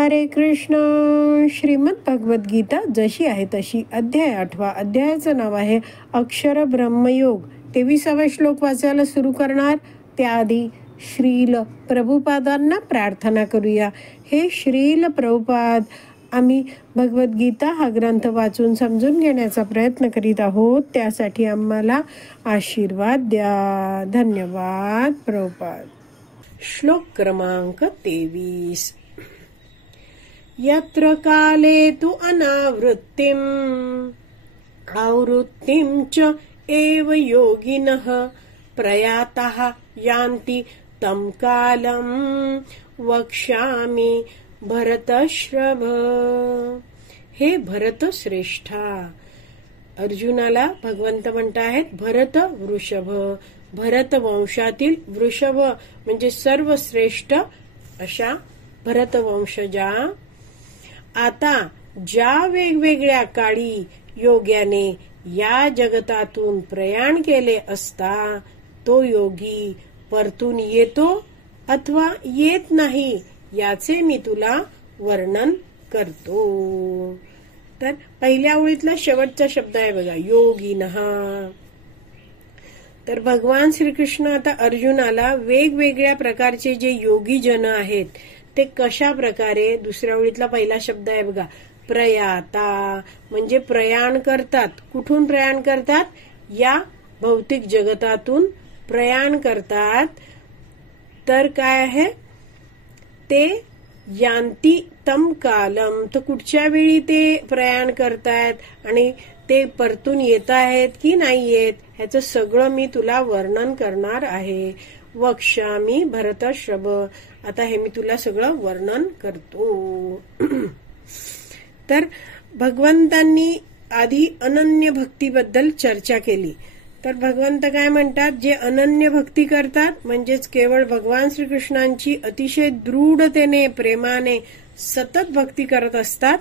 हरे कृष्ण. श्रीमद भगवद गीता जशी आहे तशी, अध्याय 8. अध्यायाचं नाव आहे अक्षर ब्रह्मयोग. 23वा श्लोक वाचायला सुरू करणार त्याआधी श्रील प्रभुपादांना प्रार्थना करूया. हे श्रील प्रभुपाद, आम्ही भगवद्गीता हा ग्रंथ वाचून समजून घेण्याचा प्रयत्न करीत आहोत. त्यासाठी आम्हाला आशीर्वाद द्या. धन्यवाद प्रभुपाद. श्लोक क्रमांक 23. यत्र काले तु अनावृत्तिम आवृत्तिम च एव योगिनः प्रयातः यान्ति तं कालं वक्ष्यामि भरतश्रभ. हे भरत श्रेष्ठा, अर्जुनाला भगवंत म्हणताहेत भरत वृषभ. भरत वंशातील वृषभ म्हणजे सर्वश्रेष्ठ अशा भरत वंशजा. आता ज्या वेगवेगळ्या काळी योग्याने या जगतातून प्रयाण केले असता तो योगी परतून येतो अथवा येत नाही याचे मी तुला वर्णन करतो. तर पहिल्या ओळीतला शेवटचा शब्द आहे बघा, योगिनः. तर भगवान श्रीकृष्ण आता अर्जुनाला वेगवेगळ्या प्रकारचे जे योगी जन आहेत ते कशा प्रकारे, दुसऱ्या ओळीतला पहिला शब्द आहे बघा, प्रयाता म्हणजे प्रयाण करतात. कुठून प्रयाण करतात? या भौतिक जगतातून प्रयाण करतात. तर काय आहे ते? यांती तम कालम. तर कुठच्या वेळी ते प्रयाण करतायत आणि ते परतून येत आहेत की नाही येत ह्याचं सगळं मी तुला वर्णन करणार आहे. वक्ष्यामि भरतश्रभ. आता हे मी तुला सगळं वर्णन करतो. तर भगवंतांनी आधी अनन्य भक्तीबद्दल चर्चा केली. तर भगवंत काय म्हणतात, जे अनन्य भक्ती करतात म्हणजेच केवळ भगवान श्रीकृष्णांची अतिशय दृढतेने प्रेमाने सतत भक्ती करत असतात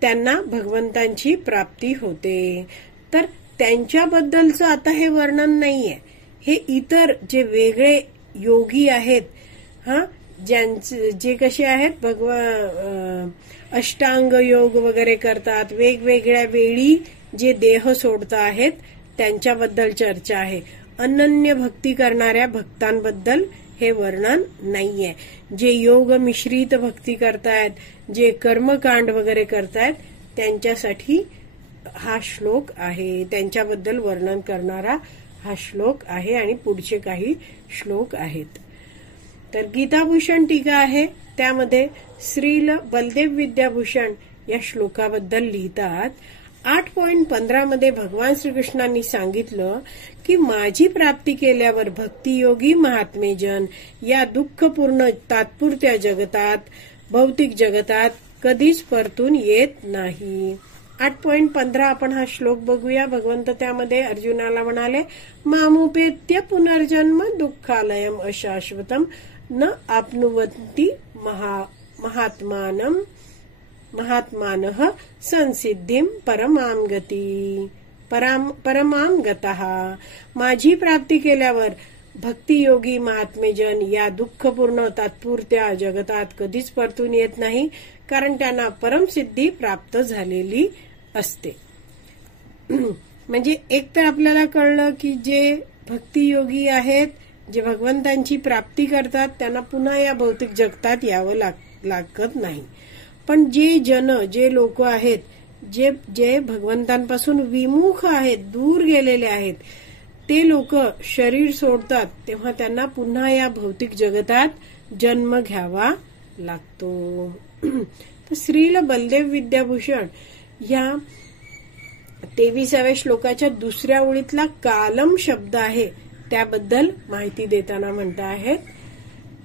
त्यांना भगवंतांची प्राप्ती होते. तर त्यांच्याबद्दलचं आता हे वर्णन नाहीये. हे इतर जे वेगळे योगी आहेत, जे कसे आहेत, अष्टांग योग वगैरे करतात, वेगवेगळ्या वेळी जे देह सोडत आहेत त्यांच्याबद्दल चर्चा आहे. अनन्य भक्ती करणाऱ्या भक्तांबद्दल हे वर्णन नाहीये. जे योग मिश्रित भक्ती करतायत, जे कर्मकांड वगैरे करतायत त्यांच्यासाठी हा श्लोक आहे. त्यांच्याबद्दल वर्णन करणारा हा श्लोक आहे आणि पुढचे काही श्लोक आहेत. तर गीताभूषण टीका आहे, त्यामध्ये श्रील बलदेव विद्याभूषण या श्लोकाबद्दल लिहितात. 8.15 मध्ये भगवान श्रीकृष्णांनी सांगितलं की माझी प्राप्ती केल्यावर भक्तियोगी महात्मेजन या दुःखपूर्ण तात्पुरत्या जगतात, भौतिक जगतात कधीच परतून येत नाही. 8.15 आपण हा श्लोक बघूया. भगवंत त्यामध्ये अर्जुनाला म्हणाले, मामुपेत्य पुनर्जन्म दुःखालयम अशाश्वतम न आपनुवन्ति महात्मानः संसिद्धिम परमाम गतः. माझी प्राप्ती केल्यावर भक्तियोगी महात्मेजन या दुःखपूर्ण तात्पुरत्या जगतात कधीच परतून येत नाही, कारण त्यांना परमसिद्धी प्राप्त झालेली असते. म्हणजे एक तर आपल्याला कळलं की जे भक्तियोगी आहेत, जे भगवंतांची प्राप्ती करतात त्यांना पुन्हा या भौतिक जगतात यावं लागत नाही. पण जे लोक आहेत, जे भगवंतांपासून विमुख आहेत, दूर गेलेले आहेत, ते लोक शरीर सोडतात तेव्हा त्यांना पुन्हा या भौतिक जगतात जन्म घ्यावा लागतो. तर श्रील बलदेव विद्याभूषण या 23व्या श्लोकाच्या दुसऱ्या ओळीतला कालम शब्द आहे त्याबद्दल माहिती देताना म्हणता आहेत.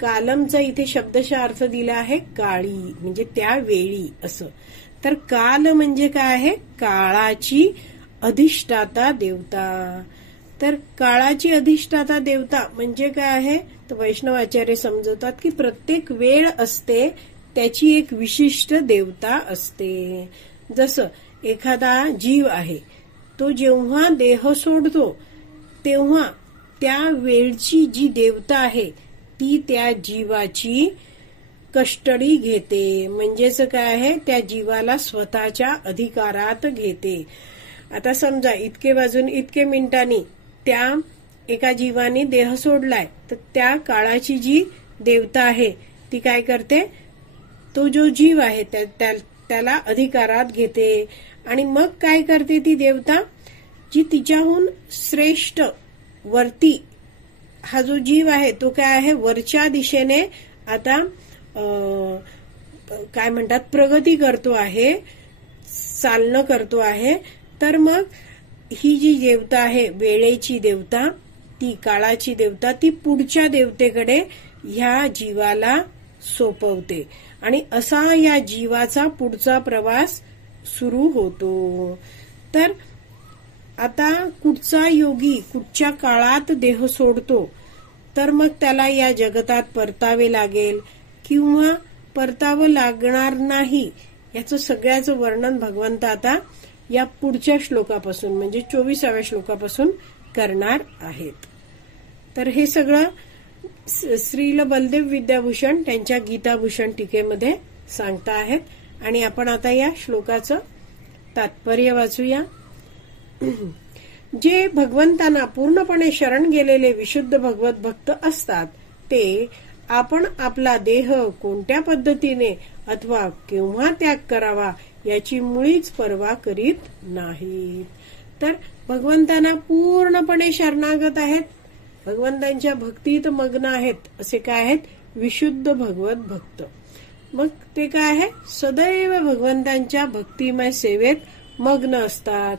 कालमचा इथे शब्दशः अर्थ दिला आहे काळी म्हणजे त्यावेळी असं. तर काल म्हणजे काय आहे? काळाची अधिष्ठाता देवता. तर काळाची अधिष्ठाता देवता म्हणजे काय आहे? तर वैष्णवाचार्य समजवतात की प्रत्येक वेळ असते त्याची एक विशिष्ट देवता असते. जसं एखादा जीव आहे, तो जेव्हा देह सोडतो तेव्हा त्या वेळची जी देवता आहे ती त्या जीवाची कस्टडी घेते. म्हणजेच काय आहे, त्या जीवाला स्वतःच्या अधिकारात घेते. आता समजा इतके वाजून इतके मिनिटांनी त्या एका जीवाने देह सोडलाय, तर त्या काळाची जी देवता आहे ती काय करते, तो जो जीव आहे त्याला अधिकारात घेते. आणि मग काय करते ती देवता, जी तिच्याहून श्रेष्ठ वरती हा जो जीव आहे तो काय आहे, वरच्या दिशेने आता काय म्हणतात, प्रगती करतो आहे, चालणं करतो आहे. तर मग ही जी देवता आहे, वेळेची देवता, ती काळाची देवता, ती पुढच्या देवतेकडे ह्या जीवाला सोपवते. आणि असा या जीवाचा पुढचा प्रवास सुरू होतो. तर आता कुठचा योगी कुठच्या काळात देह सोडतो, तर मग त्याला या जगतात परतावे लागेल किंवा परतावं लागणार नाही, याचं सगळ्याचं वर्णन भगवंत आता या पुढच्या श्लोकापासून म्हणजे 24व्या श्लोकापासून करणार आहेत. तर हे सगळं श्रील बलदेव विद्याभूषण त्यांच्या गीताभूषण टीकेमध्ये सांगता आहेत. आणि आपण आता या श्लोकाचं तात्पर्य वाचूया. जे भगवंतांना पूर्णपणे शरण गेलेले विशुद्ध भगवत भक्त असतात, ते आपण आपला देह कोणत्या पद्धतीने अथवा केव्हा त्याग करावा याची मुळीच पर्वा करीत नाहीत. तर भगवंतांना पूर्णपणे शरणागत आहेत, भगवंतांच्या भक्तीत मग्न आहेत, असे काय आहेत, विशुद्ध भगवत भक्त. मग ते काय आहे, सदैव भगवंतांच्या भक्तिमय सेवेत मग्न असतात.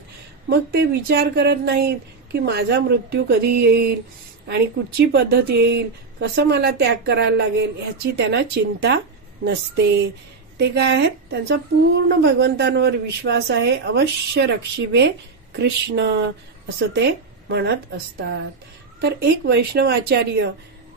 मग ते विचार करत नाहीत की माझा मृत्यू कधी येईल आणि कुठची पद्धत येईल, कसं मला त्याग करायला लागेल, ह्याची त्यांना चिंता नसते. ते काय आहेत, त्यांचा पूर्ण भगवंतांवर विश्वास आहे. अवश्य रक्षिबे कृष्ण असं ते म्हणत असतात. तर एक वैष्णवाचार्य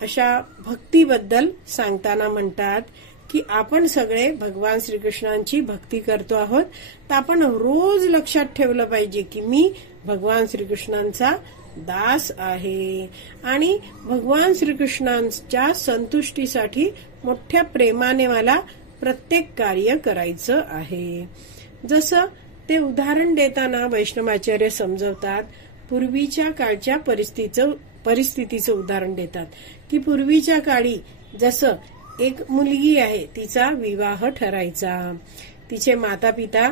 अशा भक्तीबद्दल सांगताना म्हणतात की आपण सगळे भगवान श्रीकृष्णांची भक्ती करतो आहोत, तर आपण रोज लक्षात ठेवलं पाहिजे की मी भगवान श्रीकृष्णांचा दास आहे आणि भगवान श्रीकृष्णांच्या संतुष्टीसाठी मोठ्या प्रेमाने मला प्रत्येक कार्य करायचं आहे. जसं ते उदाहरण देताना वैष्णवाचार्य समजवतात, पूर्वीच्या काळच्या परिस्थितीचं उदाहरण देतात की पूर्वीच्या काळी जसं एक मुलगी आहे, तिचा विवाह ठरायचा, तिचे माता पिता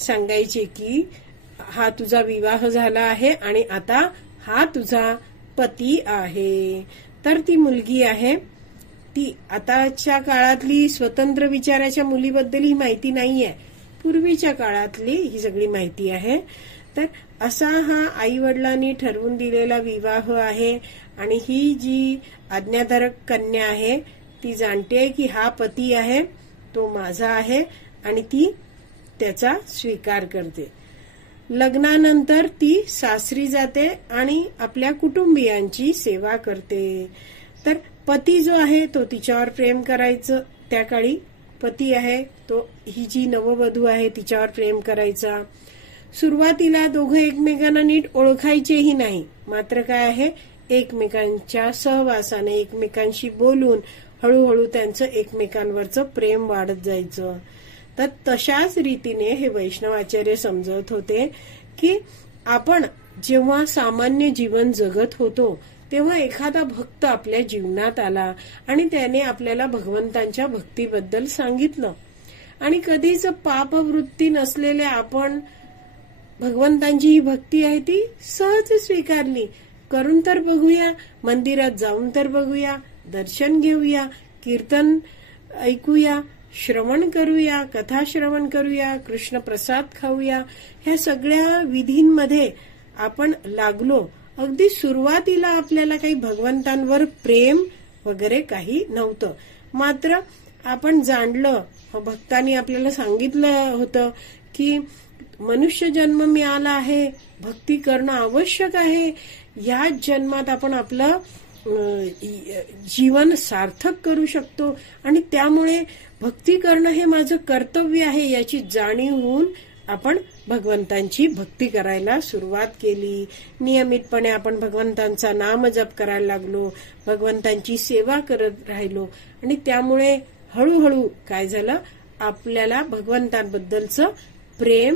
सांगायचे की हा तुझा विवाह झाला आहे आणि आता हा तुझा पती आहे. तर ती मुलगी आहे, ती आताच्या काळातली स्वतंत्र विचाराच्या मुलीबद्दल ही माहिती नाहीये, पूर्वीच्या काळातली ही सगळी माहिती आहे. तर असा हा आई वडिलांनी ठरवून दिलेला विवाह आहे आणि ही जी आज्ञाधारक कन्या आहे ती जाणते की हा पती आहे, तो माझा आहे आणि ती त्याचा स्वीकार करते. लग्नानंतर ती सासरी जाते आणि आपल्या कुटुंबियांची सेवा करते. तर पती जो आहे तो तिच्यावर प्रेम करायचं, त्या काळी पती आहे तो ही जी नववधू आहे तिच्यावर प्रेम करायचा. सुरुवातीला दोघं एकमेकांना नीट ओळखायचेही नाही, मात्र काय आहे, एकमेकांच्या सहवासाने एकमेकांशी बोलून हळूहळू त्यांचं एकमेकांवरचं प्रेम वाढत जायचं. तर तशाच रीतीने हे वैष्णवाचार्य समजवत होते की आपण जेव्हा सामान्य जीवन जगत होतो तेव्हा एखादा भक्त आपल्या जीवनात आला आणि त्याने आपल्याला भगवंतांच्या भक्तीबद्दल सांगितलं आणि कधीच पापवृत्ती नसलेले आपण भगवंतांची ही भक्ती आहे ती सहज स्वीकारली. करून तर बघूया, मंदिरात जाऊन तर बघूया, दर्शन घेऊया, कीर्तन ऐकूया, श्रवण करूया, कथा श्रवण करूया, कृष्ण प्रसाद खाऊया, ह्या सगळ्या विधींमध्ये आपण लागलो. अगदी सुरुवातीला आपल्याला काही भगवंतांवर प्रेम वगैरे काही नव्हतं, मात्र आपण जाणलं, भक्तांनी आपल्याला सांगितलं होतं की मनुष्य जन्म मिळाला आहे, भक्ती करणं आवश्यक आहे, या जन्मात आपण आपलं जीवन सार्थक करू शकतो आणि त्यामुळे भक्ती करणं हे माझं कर्तव्य आहे याची जाणीव होऊन आपण भगवंतांची भक्ती करायला सुरुवात केली. नियमितपणे आपण भगवंतांचा नाम जप करायला लागलो, भगवंतांची सेवा करत राहिलो आणि त्यामुळे हळूहळू काय झालं, आपल्याला भगवंतांबद्दलचं प्रेम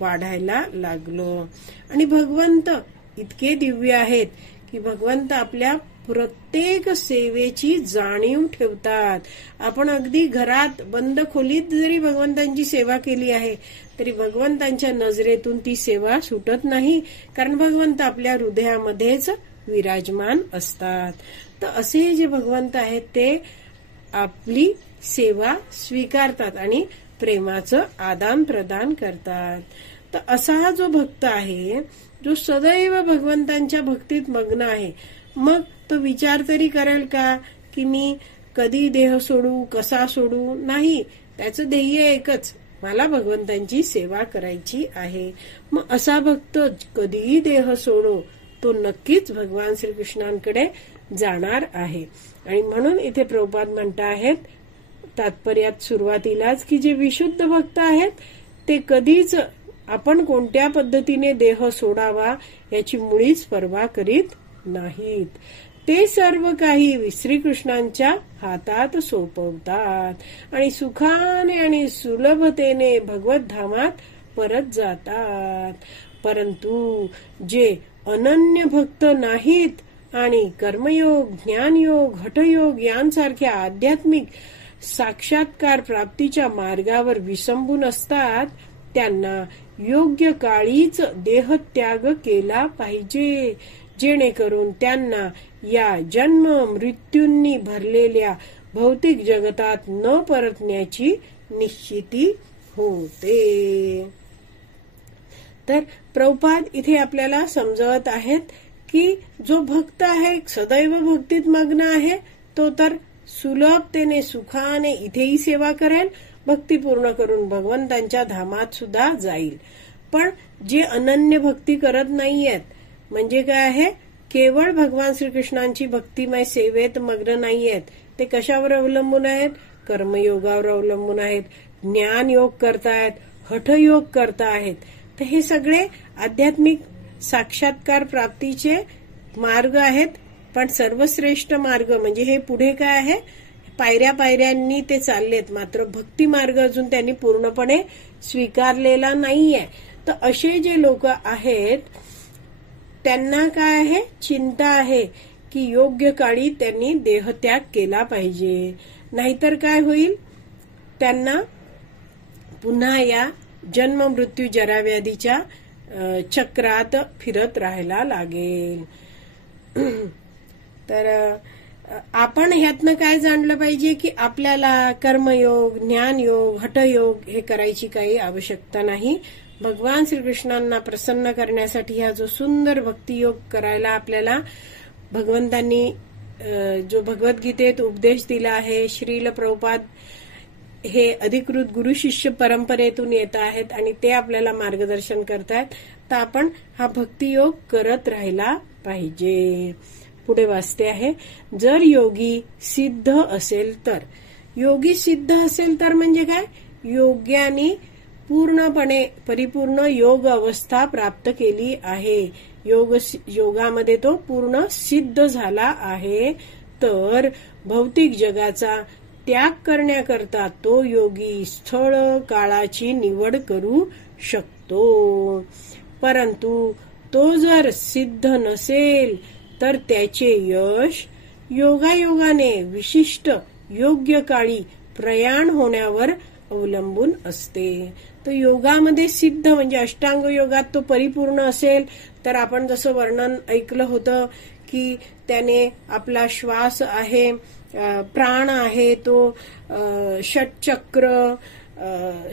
वाढायला लागलो. आणि भगवंत इतके दिव्य आहेत की भगवंत आपल्या प्रत्येक सेवेची जाणीव ठेवतात. आपण अगदी घरात बंद खोलीत जरी भगवंतांची सेवा केली आहे तरी भगवंतांच्या नजरेतून ती सेवा सुटत नाही, कारण भगवंत आपल्या हृदयामध्येच विराजमान असतात. तर असे जे भगवंत आहेत ते आपली सेवा स्वीकारतात आणि प्रेमाचं आदान प्रदान करतात. तर असा हा जो भक्त आहे जो सदैव भगवंतांच्या भक्तीत मग्न आहे, मग तो विचार तरी करेल का की मी कधी देह सोडू, कसा सोडू? नाही, त्याचं ध्येय एकच, मला भगवंतांची सेवा करायची आहे. मग असा भक्त कधीही देह सोडो तो नक्कीच भगवान श्रीकृष्णांकडे जाणार आहे. आणि म्हणून इथे प्रभुपाद म्हणत आहेत तात्पर्यात सुरुवातीलाच की जे विशुद्ध भक्त आहेत ते कधीच आपण कोणत्या पद्धतीने देह सोडावा याची मुळीच पर्वा करीत नाहीत. ते सर्व काही श्रीकृष्णांच्या हातात सोपवतात आणि सुखाने आणि सुलभतेने भगवत धामात परत जातात. परंतु जे अनन्य भक्त नाहीत आणि कर्मयोग, ज्ञानयोग, हठयोग यांसारख्या आध्यात्मिक साक्षात्कार प्राप्तीच्या मार्गावर विसंबून असतात त्यांना योग्य काळीच देहत्याग केला पाहिजे, जेणेकरून त्यांना या जन्म मृत्यूंनी भरलेल्या भौतिक जगतात न परतण्याची निश्चिती होते. तर प्रभुपाद इथे आपल्याला समजवत आहेत की जो भक्त आहे, सदैव भक्तीत मग्न आहे, तो तर सुलभतेने सुखाने इथेही सेवा करेल, भक्ती पूर्ण करून भगवंतांच्या धामात सुद्धा जाईल. पण जे अनन्य भक्ती करत नाहीयेत, म्हणजे काय आहे, केवळ भगवान श्रीकृष्णांची भक्तिमय सेवेत मग्न नाहीयेत, ते कशावर अवलंबून आहेत? कर्मयोगावर अवलंबून आहेत, ज्ञान योग करतायत, हठयोग करतायत. तर हे सगळे आध्यात्मिक साक्षात्कार प्राप्तीचे मार्ग आहेत. पण सर्वश्रेष्ठ मार्ग म्हणजे हे पुढे काय आहे, पायऱ्या पायऱ्यांनी ते चाललेत, मात्र भक्ती मार्ग अजून त्यांनी पूर्णपणे स्वीकारलेला नाहीये. तर असे जे लोक आहेत त्यांना काय आहे, चिंता आहे की योग्य काळी त्यांनी देहत्याग केला पाहिजे, नाहीतर काय होईल, त्यांना पुन्हा या जन्म मृत्यू जराव्याधीच्या चक्रात फिरत राहायला लागेल. तर आपण ह्यातनं काय जाणलं पाहिजे की आपल्याला कर्मयोग, ज्ञानयोग, हठयोग हे करायची काही आवश्यकता नाही. भगवान श्रीकृष्णांना प्रसन्न करण्यासाठी हा जो सुंदर भक्तियोग करायला आपल्याला भगवंतांनी जो भगवद्गीतेत उपदेश दिला आहे, श्रील प्रभुपाद हे अधिकृत गुरु शिष्य परंपरेतून येत आहेत आणि ते आपल्याला मार्गदर्शन करतायत. तर आपण हा भक्तियोग करत राहायला पाहिजे. पुढे वाचते आहे, जर योगी सिद्ध असेल तर. योगी सिद्ध असेल तर म्हणजे काय, योग्यानी पूर्णपणे परिपूर्ण योग अवस्था प्राप्त केली आहे, योगामध्ये तो पूर्ण सिद्ध झाला आहे, तर भौतिक जगाचा त्याग करण्याकरता तो योगी स्थळ काळाची निवड करू शकतो. परंतु तो जर सिद्ध नसेल तर त्याचे यश योगायोगाने विशिष्ट योग्य काळी प्रयाण होण्यावर अवलंबून असते. तर योगामध्ये सिद्ध म्हणजे अष्टांग योगात तो परिपूर्ण असेल तर आपण जसं वर्णन ऐकलं होतं की त्याने आपला श्वास आहे, प्राण आहे, तो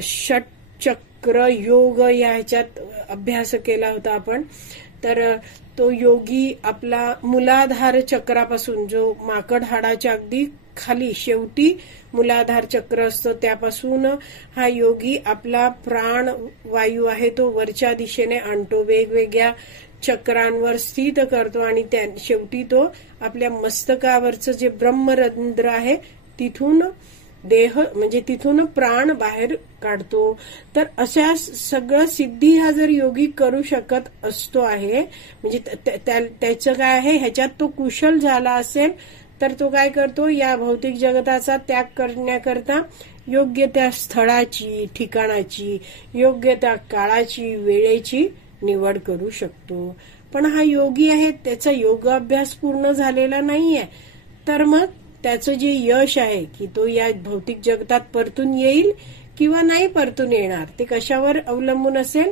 षटचक्र योग या ह्याच्यात अभ्यास केला होता आपण. तर तो योगी आपला मूलाधार चक्रापासून, जो माकड हाडाच्या अगदी खाली शेवटी मूलाधार चक्र असतं, त्यापासून हा योगी आपला प्राण वायू आहे तो वरच्या दिशेने आणतो, वेगवेगळ्या चक्रांवर स्थित करतो आणि शेवटी तो आपल्या मस्तकावरचं जे ब्रह्मरंध्र आहे तिथून देह म्हणजे तिथून प्राण बाहेर काढतो. तर अशा सगळं सिद्धी हा जर योगी करू शकत असतो आहे, म्हणजे त्याचं काय आहे, ह्याच्यात तो कुशल झाला असेल तर तो काय करतो, या भौतिक जगताचा त्याग करण्याकरता योग्य त्या स्थळाची, ठिकाणाची, योग्य त्या काळाची, वेळेची निवड करू शकतो. पण हा योगी आहे, त्याचा योगाभ्यास पूर्ण झालेला नाहीये, तर मग त्याचं जे यश आहे की तो या भौतिक जगतात परतून येईल किंवा नाही परतून येणार, ते कशावर अवलंबून असेल?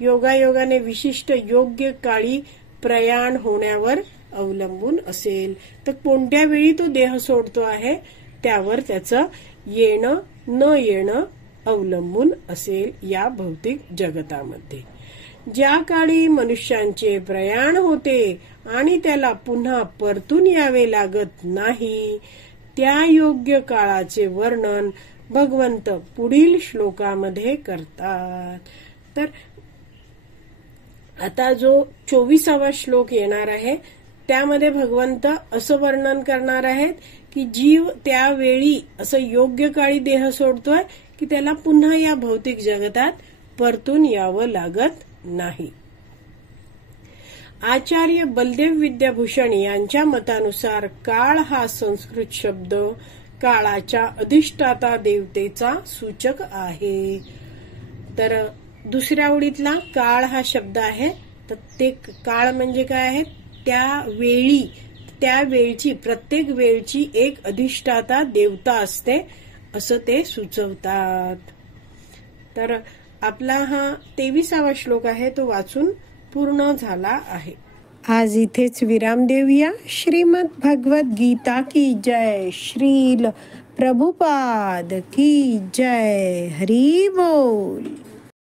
योगायोगाने विशिष्ट योग्य काळी प्रयाण होण्यावर अवलंबून असेल. तर कोणत्या वेळी तो देह सोडतो आहे त्यावर त्याचं येणं न येणं अवलंबून असेल या भौतिक जगतामध्ये. ज्या काळी मनुष्यांचे प्रयाण होते आणि त्याला पुन्हा परतून यावे लागत नाही, त्या योग्य काळाचे वर्णन भगवंत पुढील श्लोकामध्ये करतात. तर आता जो 24वा श्लोक येणार आहे त्यामध्ये भगवंत असं वर्णन करणार आहेत की जीव त्यावेळी असं योग्य काळी देह सोडतोय की त्याला पुन्हा या भौतिक जगतात परतून यावं लागत नाही. आचार्य बलदेव विद्याभूषण यांच्या मतानुसार काळ हा संस्कृत शब्द काळाच्या अधिष्ठाता देवतेचा सूचक आहे. तर दुसऱ्या ओळीतला काळ हा शब्द आहे, तर ते काळ म्हणजे काय आहे? त्या वेळची, प्रत्येक वेळची एक अधिष्ठाता देवता असते असं ते सुचवतात. तर आपला हा 23वा श्लोक आहे तो वाचून पूर्ण झाला आहे. आज इथेच विराम देऊया. श्रीमद भगवत गीता की जय. श्रील प्रभुपाद की जय. हरी बोल.